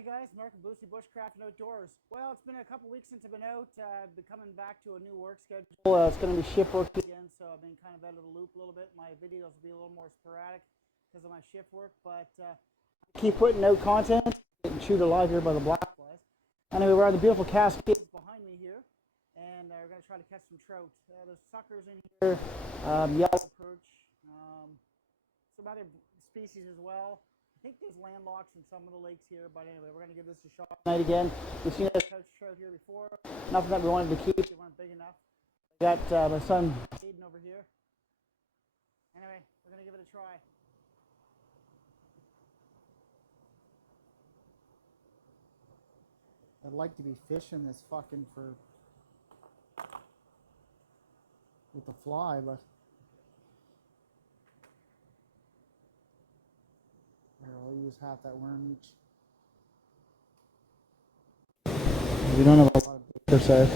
Hey guys, Mark and Boosty Bushcraft and Outdoors. Well, it's been a couple weeks since I've been out. I've been coming back to a new work schedule. It's going to be shift work again, so I've been kind of out of the loop a little bit. My videos will be a little more sporadic because of my shift work, but keep putting out content. Getting chewed alive here by the black flies. Anyway, we're at the beautiful Cascades behind me here, and we're going to try to catch some trout. There's suckers in here, yellow perch, some other species as well. I think there's landlocks in some of the lakes here, but anyway, we're going to give this a shot tonight again. We've seen that couch trout here before. Nothing that we wanted to keep. They weren't big enough. I got my son Ridin over here. Anyway, we're going to give it a try. I'd like to be fishing this fucking with the fly, but I'll use half that worm each. We don't have a lot of Beaver size.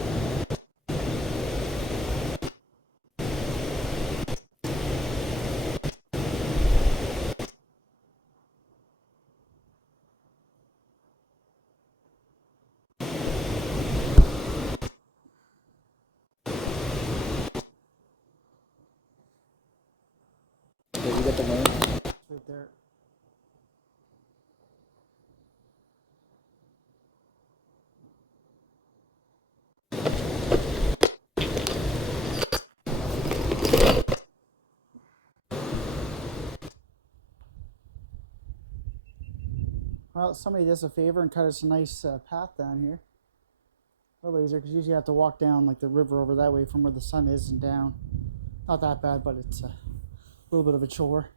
You get the worm right there. Well, somebody does a favor and cut us a nice path down here. A little easier because usually you have to walk down like the river over that way from where the sun is and down. Not that bad, but it's a little bit of a chore.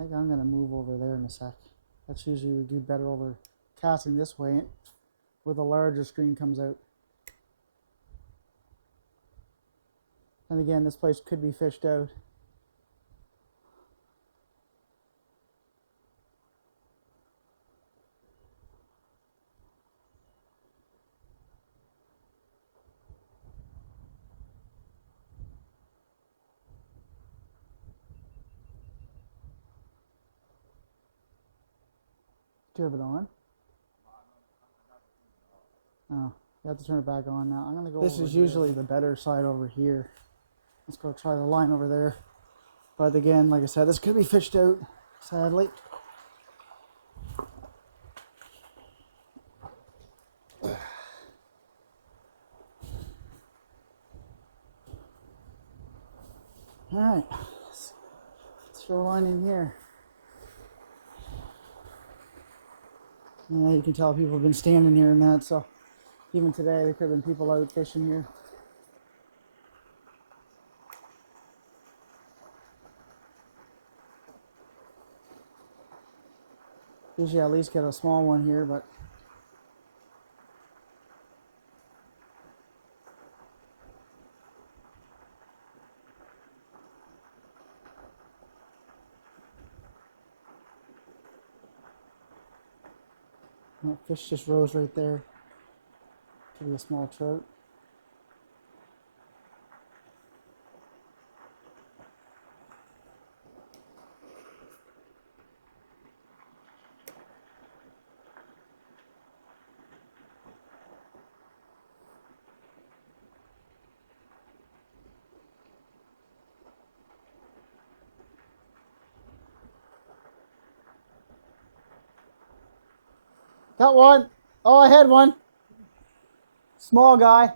I think I'm going to move over there in a sec. That's usually we do better over casting this way where the larger screen comes out. And again, this place could be fished out. Do you have it on? Oh, you have to turn it back on now. I'm going to go. This is usually the better side over here. Let's go try the line over there. But again, like I said, this could be fished out, sadly. Alright, let's throw a line in here. Yeah, you can tell people have been standing here and that, so even today there could have been people out fishing here. Usually I at least get a small one here, but that fish just rose right there. Could be a small trout. Got one. Oh, I had one. Small guy.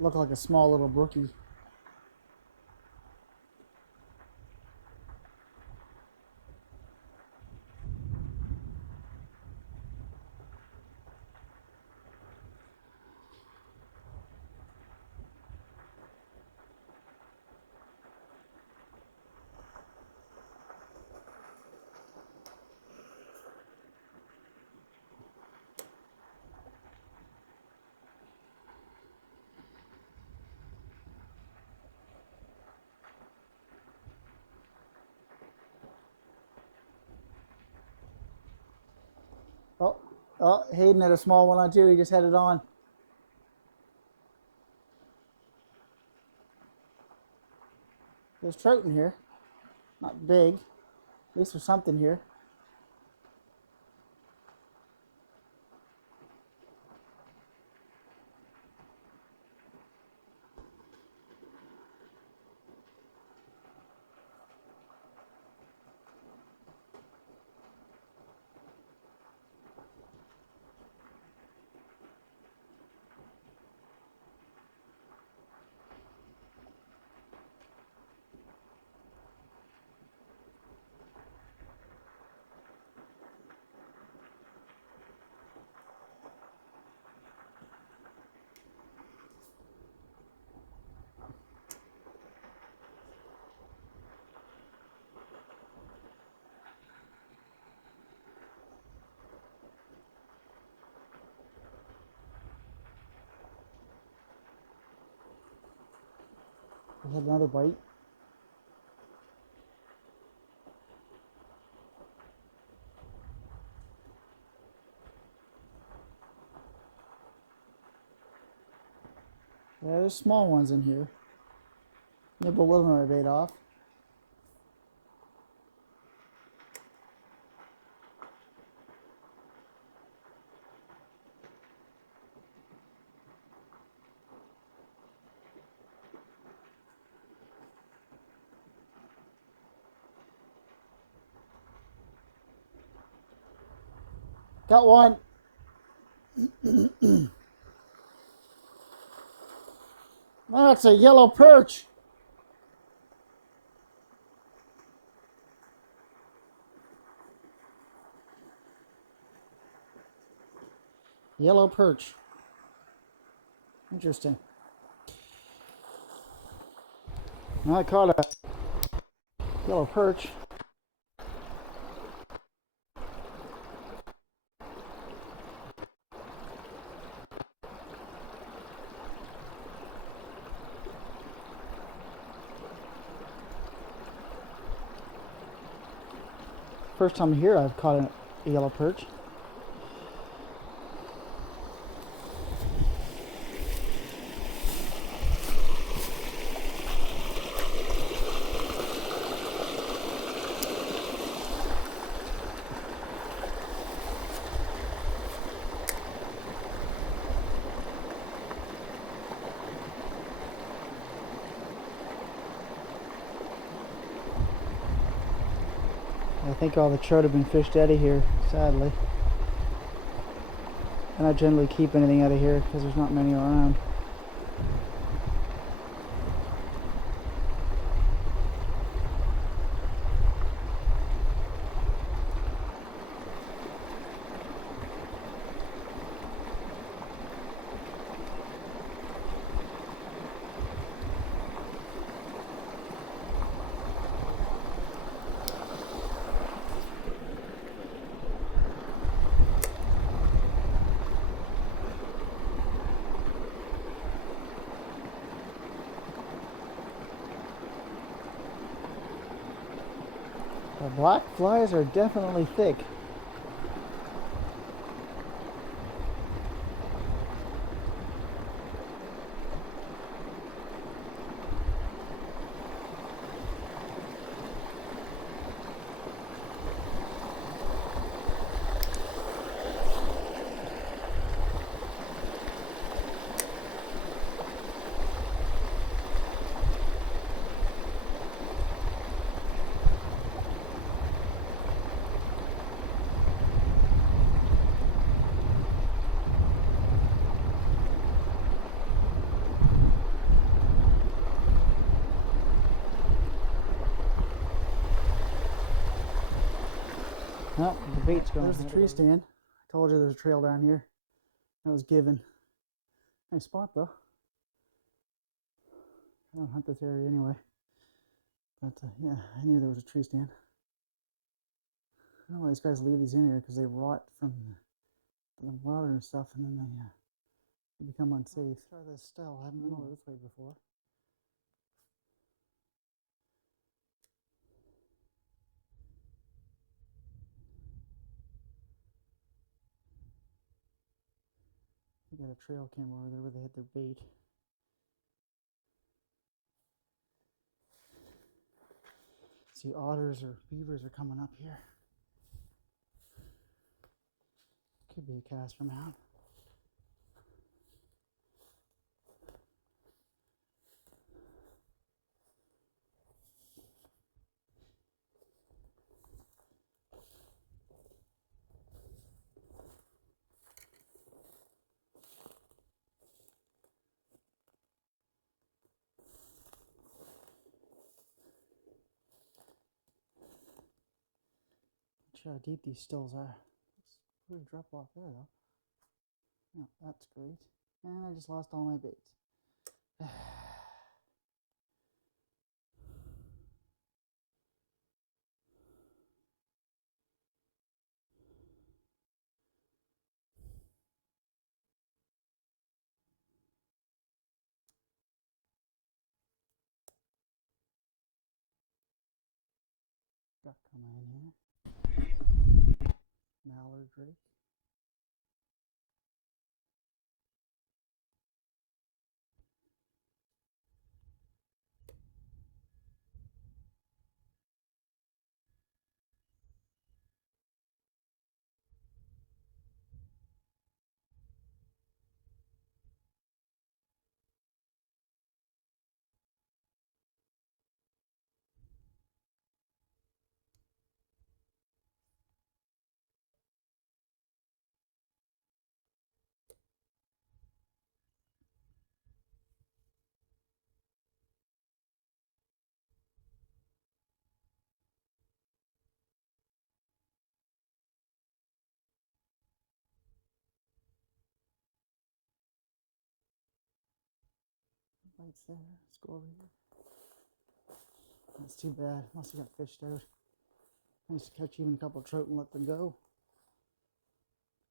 Look like a small little brookie. Oh, Hayden had a small one on too. He just had it on. There's trout in here. Not big. At least there's something here. We had another bite. Yeah, there's small ones in here. Nibble a little of my bait off. Got one. That's a yellow perch. Yellow perch. Interesting. I caught a yellow perch. First time here I've caught a yellow perch. I think all the trout have been fished out of here, sadly. And I generally keep anything out of here because there's not many around. The black flies are definitely thick. bait's going. There's the tree stand. I told you there's a trail down here. That was given. Nice spot though. I don't hunt this area anyway. But yeah, I knew there was a tree stand. I don't know why these guys leave these in here because they rot from the water and stuff, and then they become unsafe. Let's try this still. I haven't been over this way before. We got a trail camera over there where they hit their bait. See, otters or beavers are coming up here. Could be a Casper mount. How deep these stills are. It's pretty drop off there though. Yeah, that's great. And I just lost all my baits. Duck coming in here. Mallard drake. Bites there. Let's go over here. That's too bad. Must have got fished out. I used to catch even a couple of trout and let them go.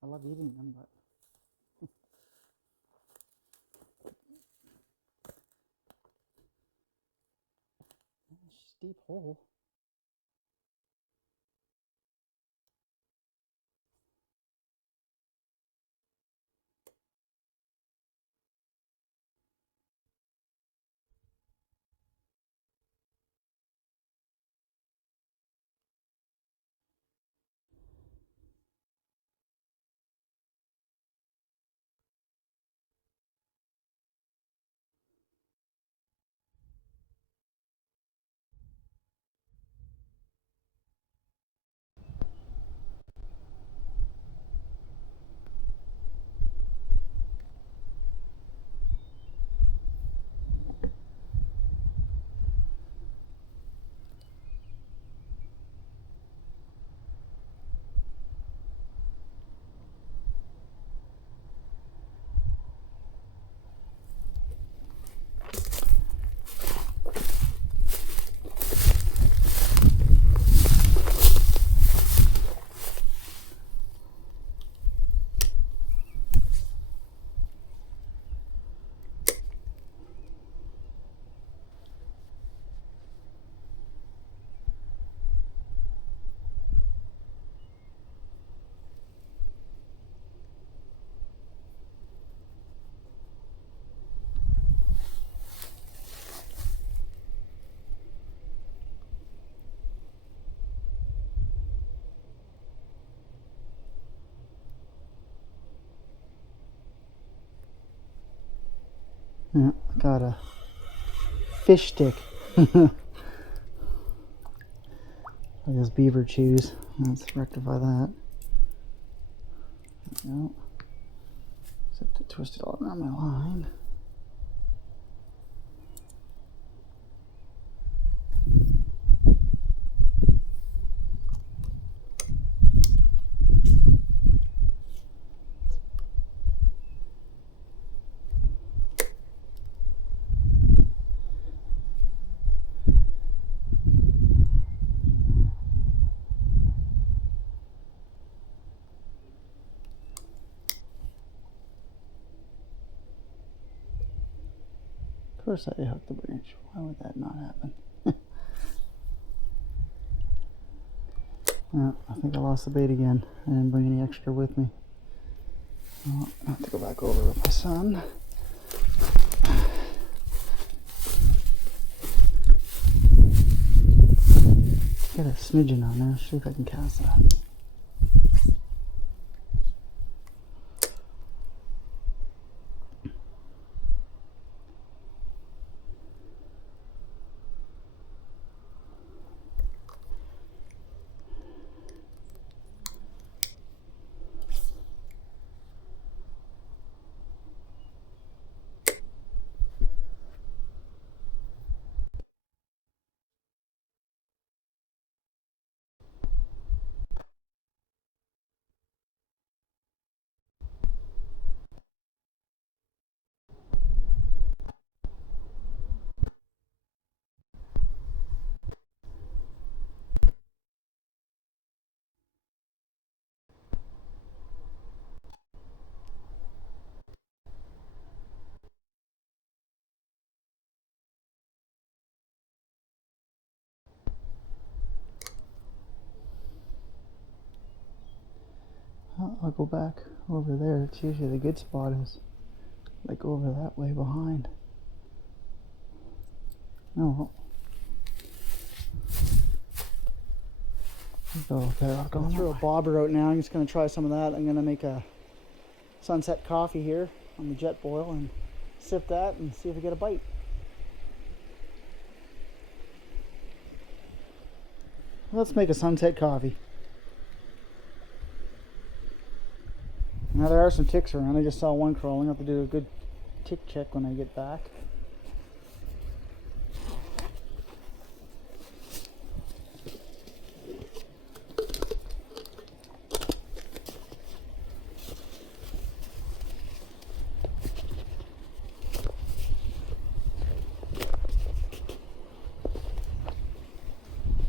I love eating them, but steep hole. Yeah, got a fish stick. Like those beaver chews. Let's rectify that. No. Except to twist it all around my line. course I hooked the branch. Why would that not happen? Oh, I think I lost the bait again. I didn't bring any extra with me. Oh, I have to go back over with my son. Get a smidgen on there. See if I can cast that. I'll go back over there. It's usually the good spot is like over that way behind. No. Go there. I'll go throw a bobber out now. I'm just going to try some of that. I'm going to make a sunset coffee here on the Jetboil and sip that and see if I get a bite. Let's make a sunset coffee. Now there are some ticks around. I just saw one crawling. I'll have to do a good tick check when I get back.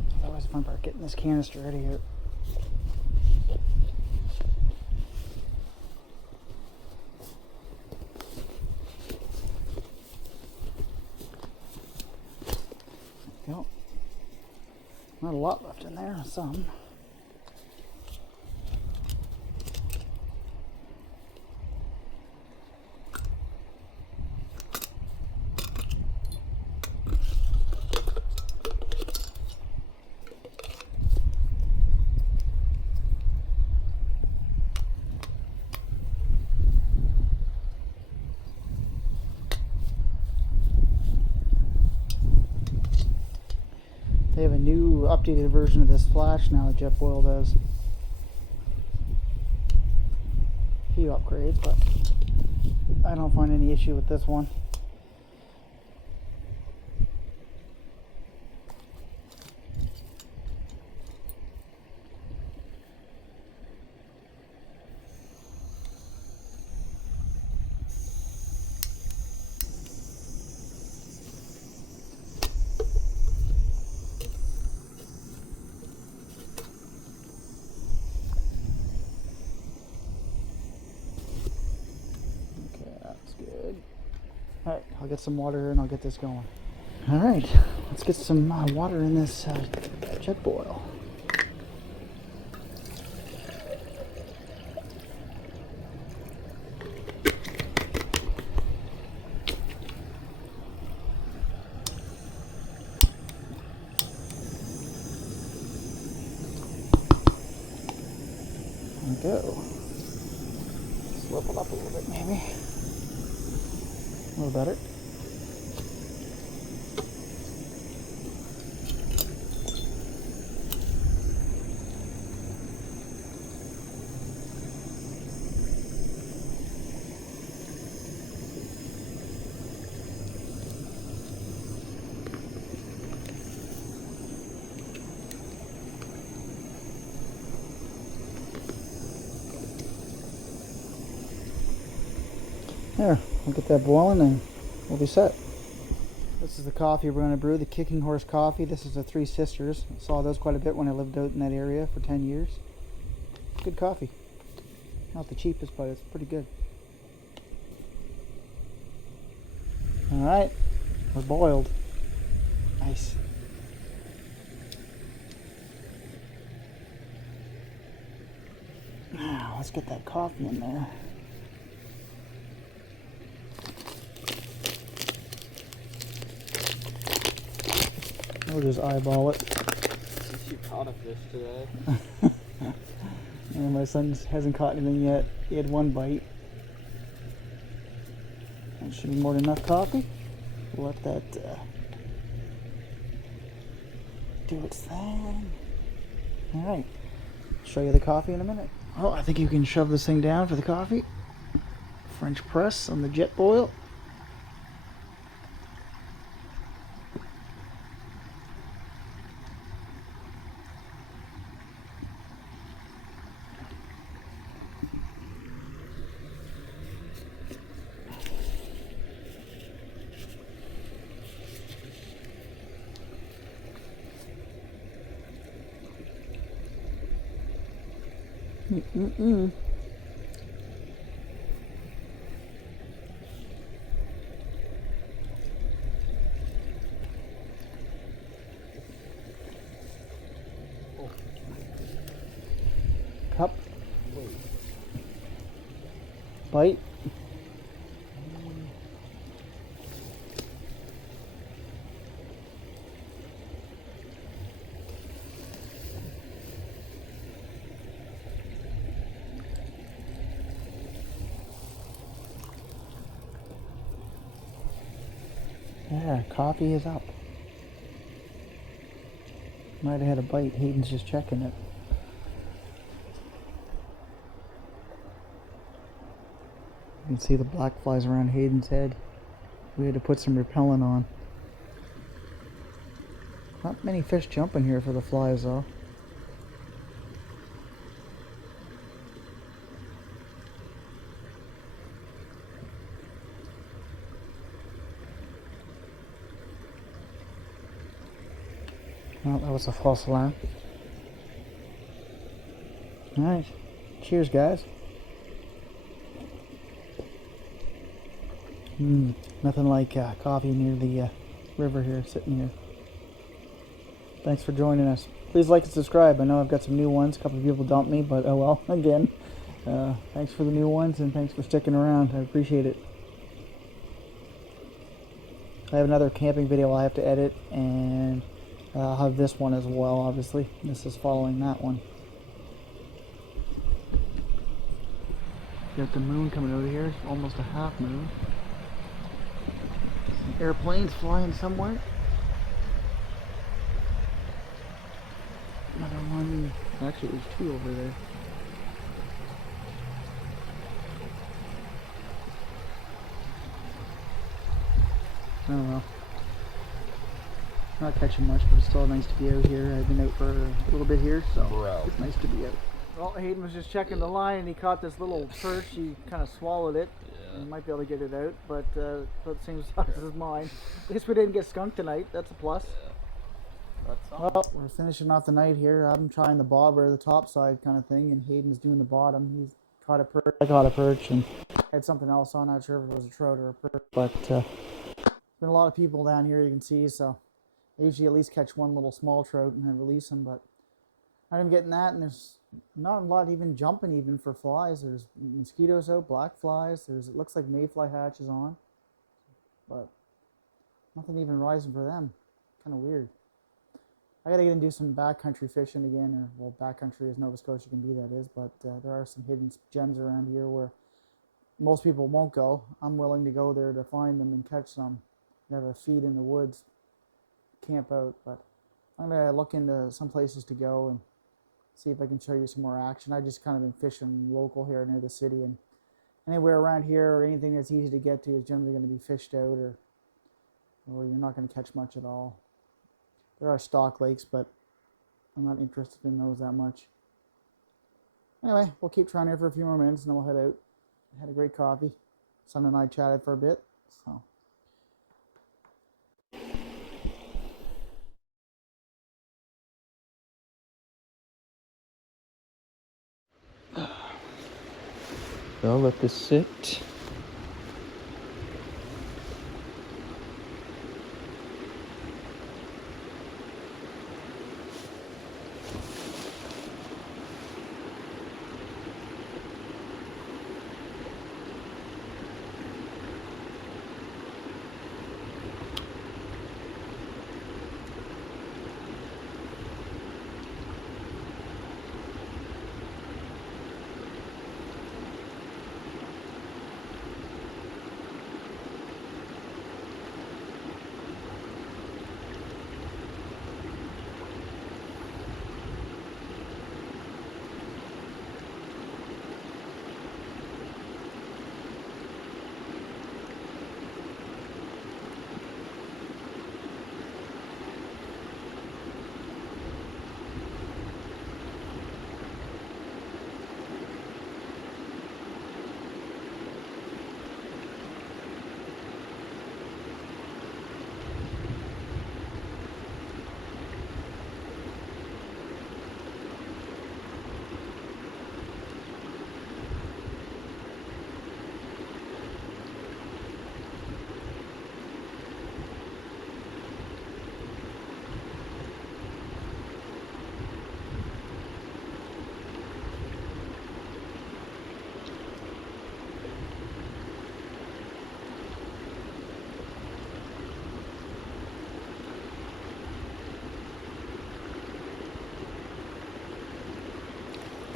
It's always a fun part getting this canister out of here. Yep. Not a lot left in there, some. They have a new updated version of this flash now that Jetboil does. A few upgrades, but I don't find any issue with this one. Good. Alright, I'll get some water and I'll get this going. Alright, let's get some water in this Jetboil. There we go. Swivel up a little bit maybe. A little better. There, we'll get that boiling and we'll be set. This is the coffee we're going to brew, the Kicking Horse coffee. This is the Three Sisters. I saw those quite a bit when I lived out in that area for 10 years. Good coffee. Not the cheapest, but it's pretty good. Alright, or boiled. Nice. Now, let's get that coffee in there. We'll just eyeball it. Since you caught a fish today. And my son hasn't caught anything yet. He had one bite. That should be more than enough coffee. We'll let that do its thing. Alright. Show you the coffee in a minute. Oh, I think you can shove this thing down for the coffee. French press on the Jetboil. Cup. Bite. Yeah, coffee is up. Might have had a bite. Hayden's just checking it. You can see the black flies around Hayden's head. We had to put some repellent on. Not many fish jumping here for the flies though. Well, that was a false alarm. Alright. Cheers, guys. Nothing like coffee near the river here, sitting here. Thanks for joining us. Please like and subscribe. I know I've got some new ones. A couple of people dumped me, but oh well. Again, thanks for the new ones and thanks for sticking around. I appreciate it. I have another camping video I have to edit, and I'll have this one as well, obviously. This is following that one. Got the moon coming over here. It's almost a half moon. Some airplanes flying somewhere. Another one. Actually, there's two over there. I don't know. Not catching much, but it's still nice to be out here. I've been out for a little bit here, so it's nice to be out. Well, Hayden was just checking the line and he caught this little perch. He kind of swallowed it. Yeah. He might be able to get it out, but the same size as mine. At least we didn't get skunked tonight. That's a plus. Yeah. Well, we're finishing off the night here. I'm trying the bobber, the top side kind of thing, and Hayden's doing the bottom. He's caught a perch. I caught a perch and had something else on. Not sure if it was a trout or a perch, but there's been a lot of people down here, you can see, so I usually at least catch one little small trout and then release them, but I'm getting that, and there's not a lot even jumping even for flies. There's mosquitoes out, black flies. It looks like mayfly hatches on, but nothing even rising for them. Kind of weird. I gotta get and do some backcountry fishing again, or well, backcountry as Nova Scotia can be, that is. But there are some hidden gems around here where most people won't go. I'm willing to go there to find them and catch some. Have a feed in the woods, camp out. But I'm gonna look into some places to go and see if I can show you some more action. I just kind of been fishing local here near the city, and anywhere around here or anything that's easy to get to is generally going to be fished out, or you're not going to catch much at all. There are stock lakes, but I'm not interested in those that much. Anyway, we'll keep trying here for a few more minutes and then we'll head out. I had a great coffee. Son and I chatted for a bit, so. I'll let this sit.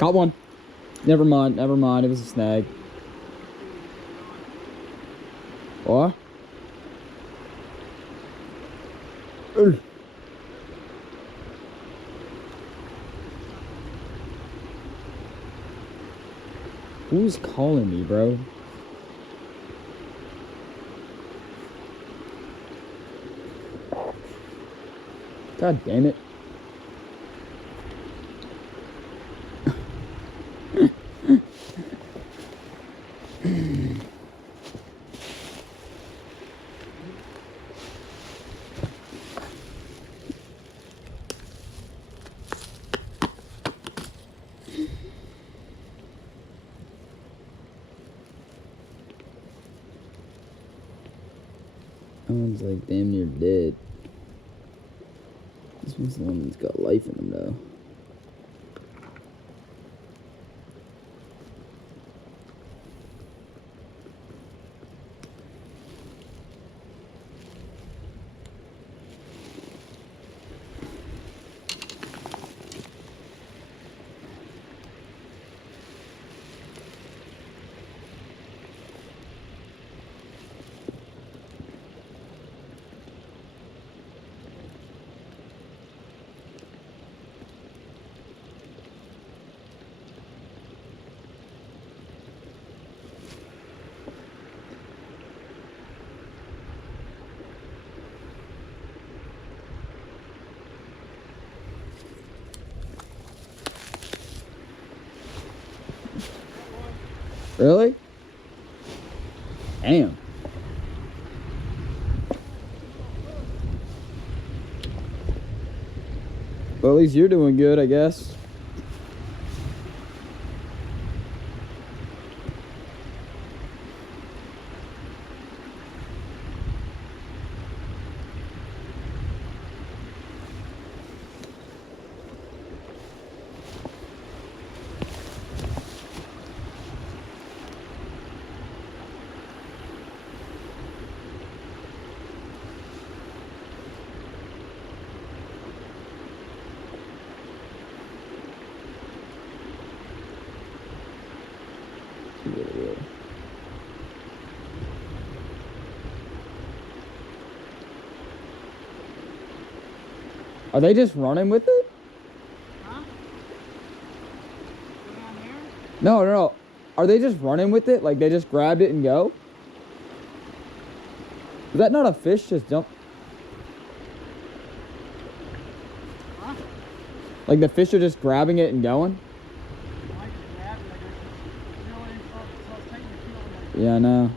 Caught one. Never mind, never mind. It was a snag. What? Ugh. Who's calling me, bro? God damn it. That one's like damn near dead. This one's the one that's got life in him though. Really? Damn. Well, at least you're doing good, I guess. Are they just running with it? Huh? Down here? No, no, no. Are they just running with it? Like they just grabbed it and go? Is that not a fish just jump? Huh? Like the fish are just grabbing it and going? I just grab it, like it's really so it's taking the field. Yeah, I know.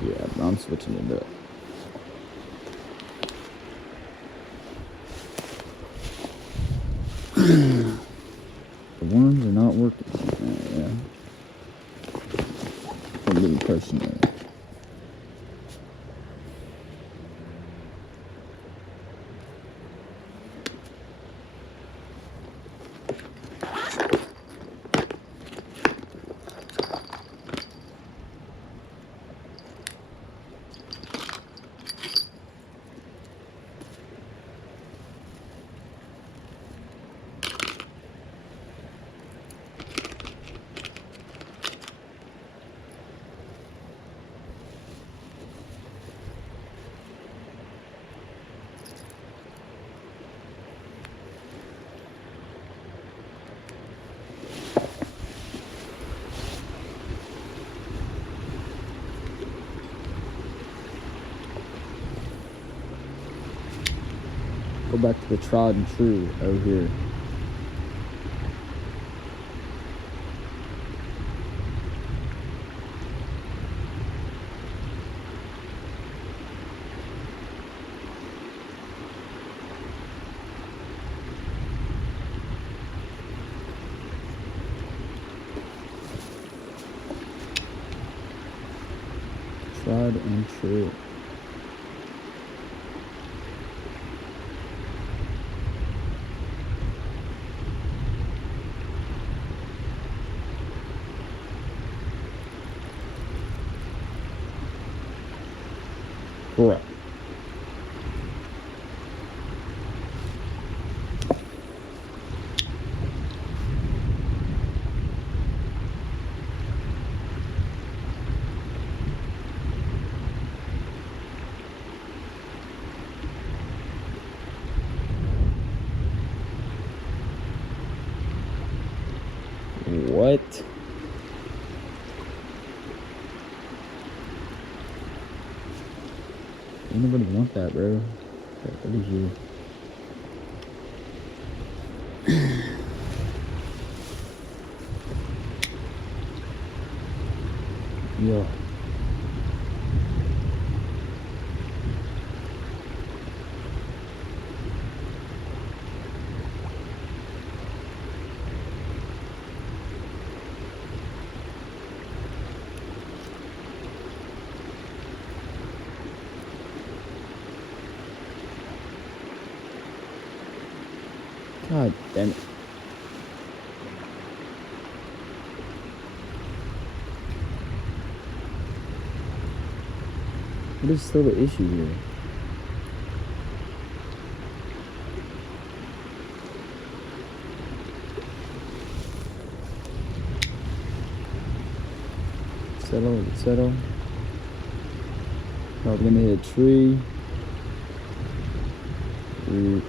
Yeah, I'm switching it up. The worms are not working. Yeah. For me personally. Go back to the tried and true over here. Tried and true. Correct. What? Ain't nobody want that, bro. What is you? Yeah. God damn it. What is still the issue here? Settle. Probably gonna hit a tree. Ooh.